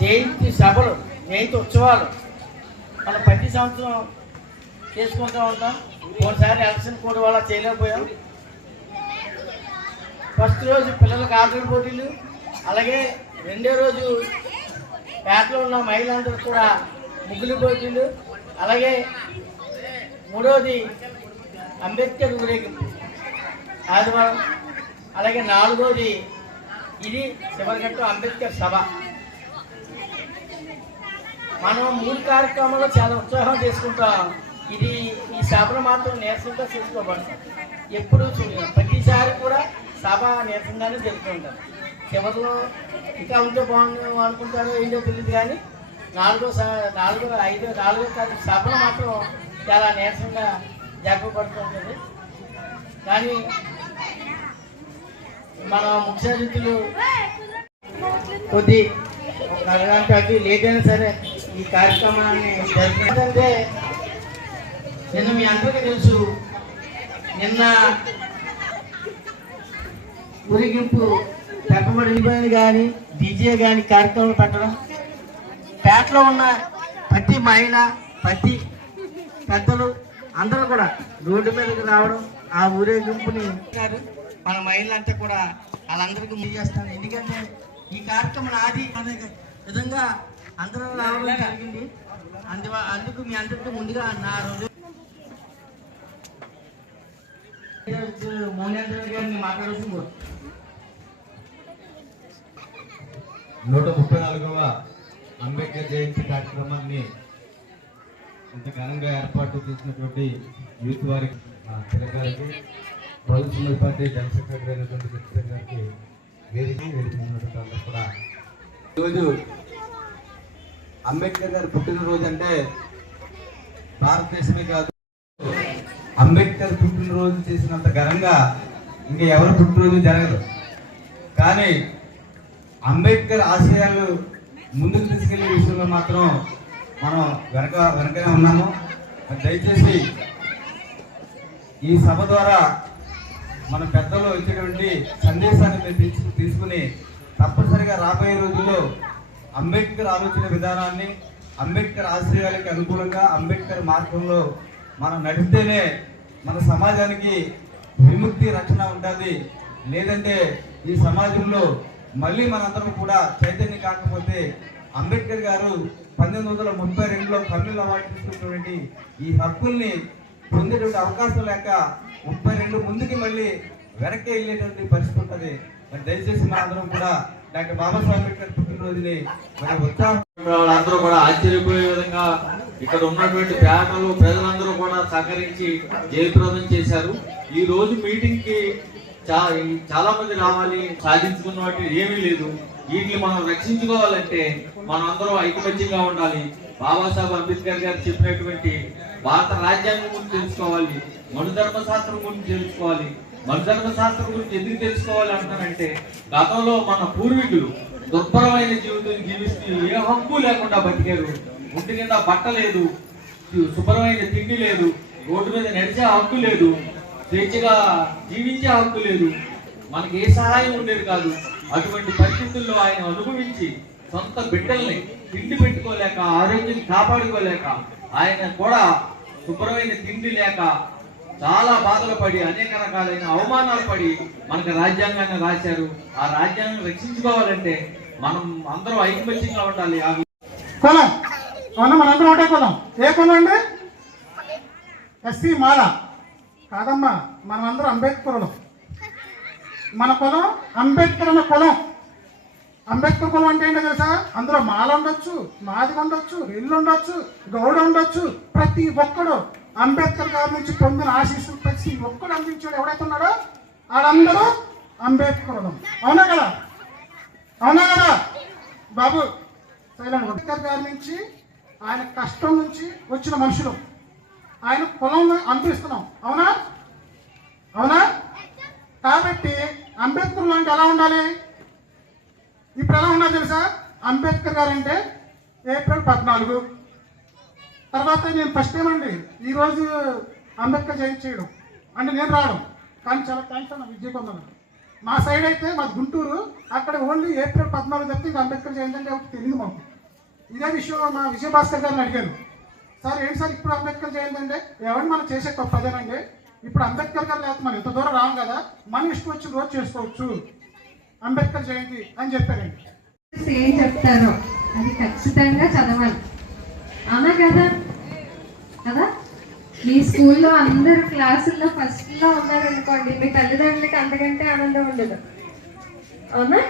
జయంతి సభలు జయంతి ఉత్సవాలు. మనం ప్రతి సంవత్సరం చేసుకుంటూ ఉంటాం. ఒకసారి ఎలక్షన్ కూడా వల్ల చేయలేకపోయాం. ఫస్ట్ రోజు పిల్లలకు ఆటల పోటీలు అలాగే రెండో రోజు పేటలో ఉన్న మహిళలందరూ కూడా ముగ్గులు పోటీలు అలాగే మూడోది అంబేద్కర్ ఊరేగింపు. ఆదివారం అలాగే నాలుగోది ఇది చివరిగట్టు అంబేద్కర్ సభ. మనం మూడు కార్యక్రమాలు చాలా ఉత్సాహం చేసుకుంటాం. ఇది ఈ సభను మాత్రం నీరసంగా చేసుకోబడతాం. ఎప్పుడు చూడాలి ప్రతిసారి కూడా సభ నీరసంగానే జరుపుకుంటాం చివరిలో ఇంకా ఉంటే బాగుంది అనుకుంటారో ఏంటో తెలియదు కానీ నాలుగో స- నాలుగో ఐదో నాలుగో తారీఖు సభను మాత్రం చాలా నీరసంగా జరపబడుతుంటుంది కానీ మన ముఖ్య అతిథులు కొద్ది ఒక లేట్ అయినా సరే ఈ కార్యక్రమాన్ని జరుగుతుందంటే నిన్న మీ అందరికీ తెలుసు నిన్న ఊరిగింపు పెట్టబడిపోయింది కానీ డీజే కానీ కార్యక్రమాలు పెట్టడం పేటలో ఉన్న ప్రతి మహిళ ప్రతి పెద్దలు అందరూ కూడా రోడ్డు మీదకి రావడం ఆ ఊరేగింపుని మన మహిళలంతా కూడా వాళ్ళందరికీ ముందు చేస్తాను. ఎందుకంటే ఈ కార్యక్రమం ఆది అనే విధంగా అందరూ రావడం జరిగింది. అందు అందుకు మీ అందరికీ ముందుగా నా రోజు గారిని నూట ముప్పై నాలుగవ అంబేద్కర్ జయంతి కార్యక్రమాన్ని ఇంత ఘనంగా ఏర్పాటు చేసినటువంటి యూత్ వారికి మా తిలక్ ప్రభుత్వ పార్టీ జనరల్ సెక్రటరీ అయినటువంటి కృష్ణ గారికి వేదిక వేదిక అందరూ కూడా ఈరోజు అంబేద్కర్ గారి పుట్టినరోజు అంటే భారతదేశమే కాదు. అంబేద్కర్ పుట్టినరోజు చేసినంత ఘనంగా ఇంకా ఎవరు పుట్టినరోజు జరగదు. కానీ అంబేద్కర్ ఆశయాలు ముందుకు తీసుకెళ్ళే విషయంలో మాత్రం మనం వెనక వెనకనే ఉన్నాము. దయచేసి ఈ సభ ద్వారా మన పెద్దలు ఇచ్చినటువంటి సందేశాన్ని మీరు తీసుకుని తప్పనిసరిగా రాబోయే రోజుల్లో అంబేద్కర్ ఆలోచన విధానాన్ని అంబేద్కర్ ఆశ్రయాలకి అనుకూలంగా అంబేద్కర్ మార్గంలో మనం నడిస్తేనే మన సమాజానికి విముక్తి రక్షణ ఉంటుంది. లేదంటే ఈ సమాజంలో మళ్ళీ మనందరం కూడా చైతన్యం కాకపోతే అంబేద్కర్ గారు పంతొమ్మిది వందల ముప్పై రెండులో కర్నూలు అవార్డు తీసుకున్నటువంటి ఈ హక్కుల్ని పొందేటువంటి అవకాశం లేక ముప్పై రెండు ముందుకి మళ్ళీ వెనక్కి వెళ్ళేటువంటి పరిస్థితి ఉంటుంది. మరి దయచేసి మనందరం కూడా డాక్టర్ బాబాసాహెబ్ అంబేద్కర్ పుట్టినరోజుని మరి ఉత్సాహం వాళ్ళందరూ కూడా ఆశ్చర్యపోయే విధంగా ఇక్కడ ఉన్నటువంటి పేదలు ప్రజలందరూ కూడా సహకరించి జయప్రదం చేశారు. ఈ రోజు మీటింగ్కి చాలా మంది రావాలి సాధించుకున్న వాటి ఏమీ లేదు. వీటిని మనం రక్షించుకోవాలంటే మనందరం ఐకమత్యంగా ఉండాలి. బాబాసాహెబ్ అంబేద్కర్ గారు చెప్పినటువంటి భారత రాజ్యాంగం గురించి తెలుసుకోవాలి మనుధర్మ శాస్త్రం గురించి తెలుసుకోవాలి. మనుధర్మ శాస్త్రం గురించి ఎందుకు తెలుసుకోవాలి అంటానంటే గతంలో మన పూర్వీకులు దుర్భరమైన జీవితం జీవిస్తూ ఏ హక్కు లేకుండా బతికారు. ఒంటి కింద బట్ట లేదు శుభ్రమైన తిండి లేదు రోడ్డు మీద నడిచే హక్కు లేదు స్వేచ్ఛగా జీవించే హక్కు లేదు. మనకి ఏ సహాయం ఉండేది కాదు. అటువంటి పరిస్థితుల్లో ఆయన అనుభవించి సొంత బిడ్డల్ని తిండి పెట్టుకోలేక ఆరోగ్యం కాపాడుకోలేక ఆయన కూడా శుభ్రమైన తిండి లేక చాలా బాధలు పడి అనేక రకాలైన అవమానాలు పడి మనకు రాజ్యాంగాన్ని రాశారు. ఆ రాజ్యాంగం రక్షించుకోవాలంటే మనం అందరం ఐకమత్యంగా ఉండాలి. ఆ కులం. అవునా మనందరం ఒకటే కులం. ఏ కులం అండి? ఎస్సీ మాల. కాదమ్మా మనమందరం అంబేద్కరులు మన కులం అంబేద్కర్ అన్న కులం అంబేద్కర్ కులం అంటే ఏంటో తెలుసా? అందులో మాల ఉండొచ్చు మాది ఉండొచ్చు ఇల్లు ఉండొచ్చు గౌడ ఉండొచ్చు. ప్రతి ఒక్కడు అంబేద్కర్ గారి నుంచి పొందిన ఆశీస్సులు ప్రతి ఒక్కడు అందించాడు ఎవడైతే ఉన్నాడో వాళ్ళందరూ అంబేద్కరులు అవునా కదా? అవునా కదా? బాబు సైలెంట్ అంబేద్కర్ గారి నుంచి ఆయన కష్టం నుంచి వచ్చిన మనుషులు. ఆయన కులం అందిస్తున్నాం. అవునా? అవునా? కాబట్టి అంబేద్కర్ లాంటి ఎలా ఉండాలి? ఇప్పుడు ఎలా ఉన్నా తెలుసా? అంబేద్కర్ గారు అంటే ఏప్రిల్ పద్నాలుగు. తర్వాత నేను ఫస్ట్ టైం అండి? ఈరోజు అంబేద్కర్ జయంతి చేయడం. అంటే నేను రావడం. కానీ చాలా థ్యాంక్స్ అన్న విజయ్ కొందరు. మా సైడ్ అయితే మా గుంటూరు అక్కడ ఓన్లీ ఏప్రిల్ పద్నాలుగు తప్పితే ఇది అంబేద్కర్ జయంతి అంటే ఒకటి తెలియదు మాకు. ఇదే విషయం మా విజయభాస్కర్ గారిని అడిగాను. సార్ ఏంటి సార్ ఇప్పుడు అంబేద్కర్ జయంతి అంటే? ఎవరిని మనం చేసే తప్పు అదేనండి ఇప్పుడు అంబేద్కర్ గారు లేకపోతే మనం ఇంత దూరం రాము కదా? మనం ఇష్టం వచ్చిన రోజు చేసుకోవచ్చు. అంబేద్కర్ జయంతి అని చెప్పారండి. ఏం చెప్తారో అది ఖచ్చితంగా చదవాలి. అవునా కదా? కదా? మీ స్కూల్లో అందరు క్లాసుల్లో ఫస్ట్లో ఉన్నారనుకోండి మీ తల్లిదండ్రులకి అంతకంటే ఆనందం ఉండదు. అవునా?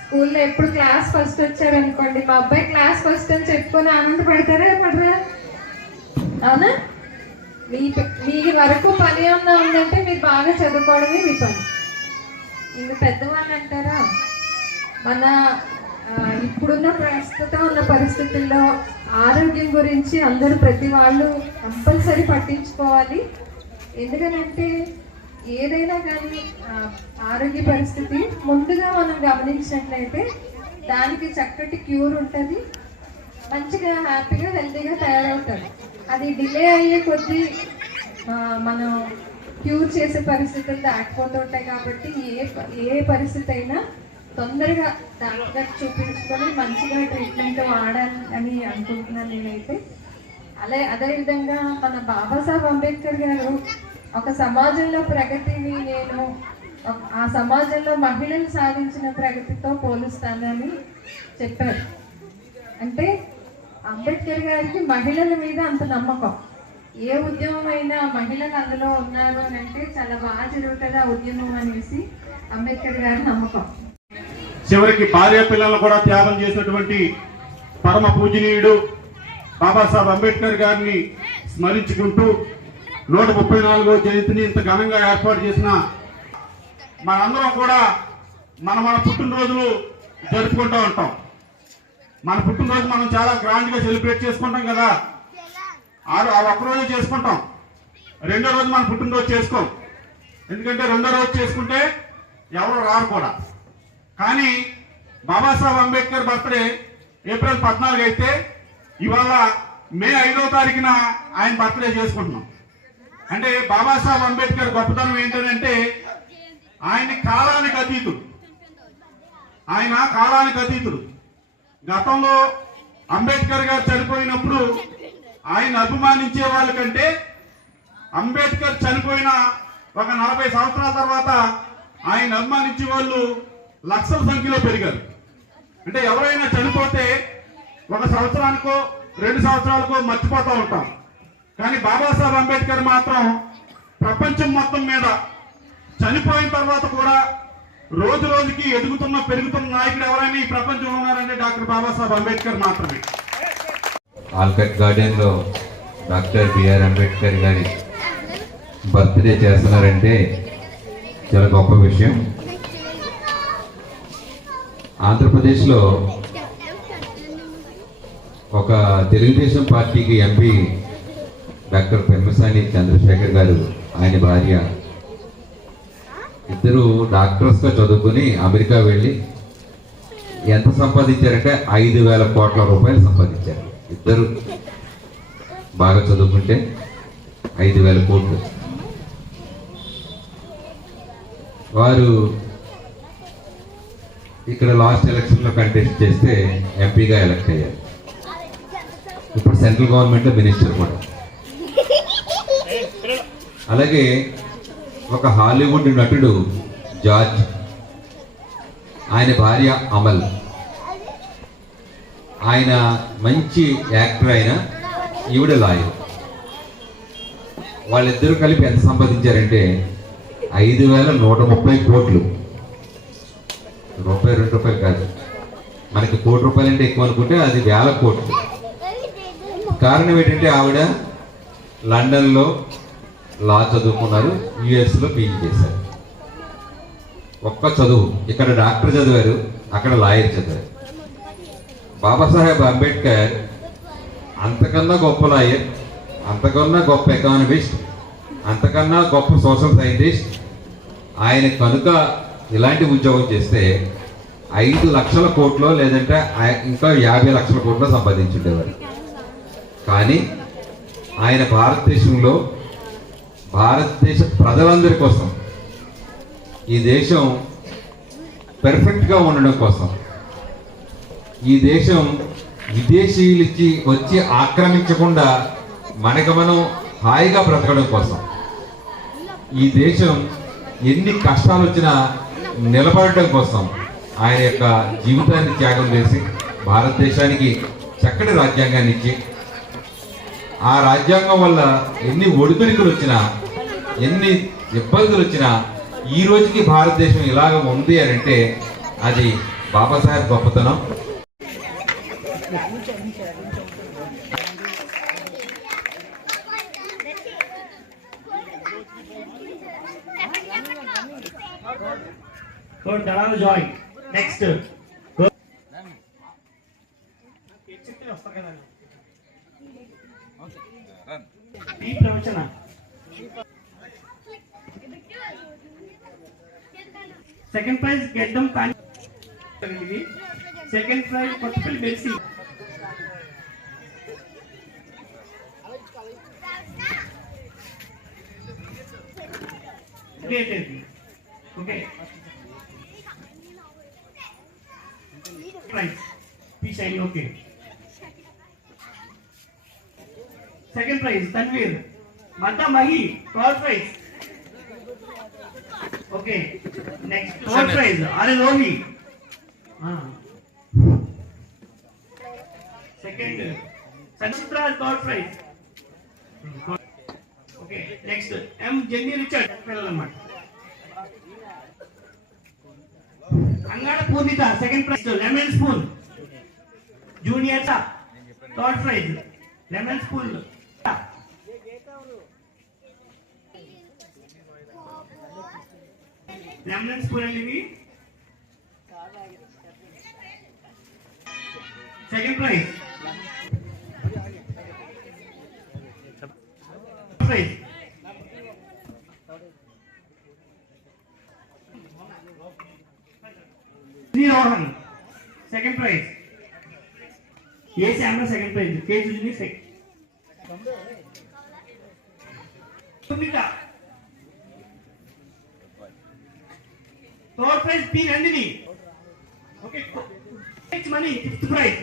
స్కూల్లో ఎప్పుడు క్లాస్ ఫస్ట్ వచ్చారనుకోండి మా అబ్బాయి క్లాస్ ఫస్ట్ అని చెప్పుకొని ఆనందపడతారా పడరా? అవునా? మీ మీ వరకు పని ఏమన్నా ఉందంటే మీరు బాగా చదువుకోవడమే మీ పని. ఇంక పెద్దవాళ్ళు అంటారా? మన ఇప్పుడున్న ప్రస్తుతం ఉన్న పరిస్థితుల్లో ఆరోగ్యం గురించి అందరూ ప్రతి వాళ్ళు కంపల్సరీ పట్టించుకోవాలి. ఎందుకనంటే ఏదైనా కానీ ఆరోగ్య పరిస్థితి ముందుగా మనం గమనించినట్లయితే దానికి చక్కటి క్యూర్ ఉంటుంది. మంచిగా హ్యాపీగా హెల్తీగా తయారవుతారు. అది డిలే అయ్యే కొద్దీ మనం క్యూర్ చేసే పరిస్థితులు దాటిపోతుంటాయి కాబట్టి ఏ ప- ఏ పరిస్థితి అయినా తొందరగా డాక్టర్ చూపించుకొని మంచిగా ట్రీట్మెంట్ వాడాలి అని అనుకుంటున్నాను నేనైతే. అలా అదేవిధంగా మన బాబాసాహెబ్ అంబేద్కర్ గారు ఒక సమాజంలో ప్రగతిని నేను ఆ సమాజంలో మహిళలు సాధించిన ప్రగతితో పోలుస్తానని చెప్పారు. అంటే అంబేద్కర్ గారికి మహిళల మీద అంత నమ్మకం. ఏ ఉద్యమం అయినా మహిళలు అందులో ఉన్నారు అని అంటే చాలా బాగా జరుగుతుంది ఆ ఉద్యమం అనేసి అంబేద్కర్ గారి నమ్మకం. చివరికి భార్య పిల్లలు కూడా త్యాగం చేసినటువంటి పరమ పూజనీయుడు బాబాసాహెబ్ అంబేద్కర్ గారిని స్మరించుకుంటూ నూట ముప్పై నాలుగో జయంతిని ఇంత ఘనంగా ఏర్పాటు చేసిన మనందరం కూడా మన మన పుట్టినరోజులు జరుపుకుంటూ ఉంటాం. మన పుట్టినరోజు మనం చాలా గ్రాండ్గా సెలబ్రేట్ చేసుకుంటాం కదా. ఆరు ఆ ఒక్కరోజు చేసుకుంటాం. రెండో రోజు మన పుట్టినరోజు చేసుకోం. ఎందుకంటే రెండో రోజు చేసుకుంటే ఎవరు రారు కూడా. కానీ బాబాసాహెబ్ అంబేద్కర్ బర్త్డే ఏప్రిల్ పద్నాలుగు అయితే ఇవాళ మే ఐదో తారీఖున ఆయన బర్త్డే చేసుకుంటున్నాం. అంటే బాబాసాహెబ్ అంబేద్కర్ గొప్పతనం ఏంటంటే ఆయన కాలానికి అతీతుడు. ఆయన కాలానికి అతీతుడు. గతంలో అంబేద్కర్ గారు చనిపోయినప్పుడు ఆయన అభిమానించే వాళ్ళకంటే అంబేద్కర్ చనిపోయిన ఒక నలభై సంవత్సరాల తర్వాత ఆయన అభిమానించే వాళ్ళు లక్షల సంఖ్యలో పెరిగారు. అంటే ఎవరైనా చనిపోతే ఒక సంవత్సరానికో రెండు సంవత్సరాలకో మర్చిపోతూ ఉంటాం. కానీ బాబాసాహెబ్ అంబేద్కర్ మాత్రం ప్రపంచం మొత్తం మీద చనిపోయిన తర్వాత కూడా రోజు రోజుకి ఎదుగుతున్న పెరుగుతున్న నాయకుడు ఎవరైనా ఈ ప్రపంచంలో ఉన్నారంటే డాక్టర్ బాబాసాహెబ్ అంబేద్కర్ మాత్రమే. ఆల్కట్ గార్డెన్లో డాక్టర్ బిఆర్ అంబేద్కర్ గారి బర్త్డే చేస్తున్నారంటే చాలా గొప్ప విషయం. ఆంధ్రప్రదేశ్లో ఒక తెలుగుదేశం పార్టీకి ఎంపీ డాక్టర్ పెమ్మసాని చంద్రశేఖర్ గారు ఆయన భార్య ఇద్దరు డాక్టర్స్గా చదువుకుని అమెరికా వెళ్ళి ఎంత సంపాదించారంటే ఐదు వేల కోట్ల రూపాయలు సంపాదించారు. ఇద్దరు బాగా చదువుకుంటే ఐదు వేల కోట్లు. వారు ఇక్కడ లాస్ట్ ఎలక్షన్లో కంటెస్ట్ చేస్తే ఎంపీగా ఎలక్ట్ అయ్యారు. ఇప్పుడు సెంట్రల్ గవర్నమెంట్లో మినిస్టర్ కూడా. అలాగే ఒక హాలీవుడ్ నటుడు జార్జ్. ఆయన భార్య అమల్. ఆయన మంచి యాక్టర్ అయిన ఈవిడ లాయర్. వాళ్ళిద్దరూ కలిపి ఎంత సంపాదించారంటే ఐదు వేల నూట ముప్పై కోట్లు. రూపాయి రెండు రూపాయలు కాదు. మనకి కోటి రూపాయలు అంటే ఎక్కువ అనుకుంటే అది వేల కోట్లు. కారణం ఏంటంటే ఆవిడ లండన్లో లా చదువుకున్నారు యుఎస్లో పీజీ చేశారు. ఒక్క చదువు ఇక్కడ డాక్టర్ చదివారు అక్కడ లాయర్ చదివారు. బాబాసాహెబ్ అంబేద్కర్ అంతకన్నా గొప్ప లాయర్ అంతకన్నా గొప్ప ఎకానమిస్ట్ అంతకన్నా గొప్ప సోషల్ సైంటిస్ట్. ఆయన కనుక ఇలాంటి ఉద్యోగం చేస్తే ఐదు లక్షల కోట్లు లేదంటే ఇంకా యాభై లక్షల కోట్లు సంపాదించుండేవారు. కానీ ఆయన భారతదేశంలో భారతదేశ ప్రజలందరి కోసం ఈ దేశం పెర్ఫెక్ట్గా ఉండడం కోసం ఈ దేశం విదేశీయులు వచ్చి ఆక్రమించకుండా మనకు మనం హాయిగా బ్రతకడం కోసం ఈ దేశం ఎన్ని కష్టాలు వచ్చినా నిలబడటం కోసం ఆయన యొక్క జీవితాన్ని త్యాగం చేసి భారతదేశానికి చక్కటి రాజ్యాంగాన్ని ఇచ్చి ఆ రాజ్యాంగం వల్ల ఎన్ని ఒడిదుడుకులు వచ్చినా ఎన్ని ఇబ్బందులు వచ్చినా ఈ రోజుకి భారతదేశం ఇలాగ ఉంది అని అంటే అది బాబాసాహెబ్ గొప్పతనం. Dalal joy. Next. Good. ఈ ప్రవచన సెకండ్ ప్రైజ్ గెడ్డం కానీ second prize Kothapalli Mercy okay prize P Shaili okay second prize Tanveer Madda Mahi third prize okay next third prize అరే Lohi second Sanchitra third prize okay next M Jenny Richard పిల్లలన్నమాట Angada Purnitha second prize lemon spoon junior third prize lemon spoon lemon spoon అండి ఇవి second prize prize Rohan second prize A శామ్లో second prize KG second third prize P Nandini okay money fifth prize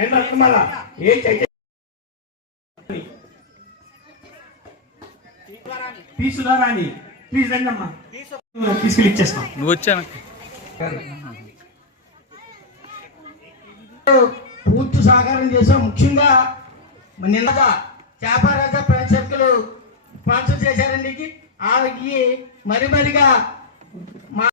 ఏం రత్నమాల ఏం P Sudharani please రండి అమ్మా తీసుకెళ్ళి ఇచ్చేస్తాం. నువ్వు వచ్చాను. సహకారం చేశాం. ముఖ్యంగా నిన్నగా చేపరాజా ప్రేక్షకులు స్పాన్సర్ చేశారండి. ఆవిడకి మరి మరిగా మా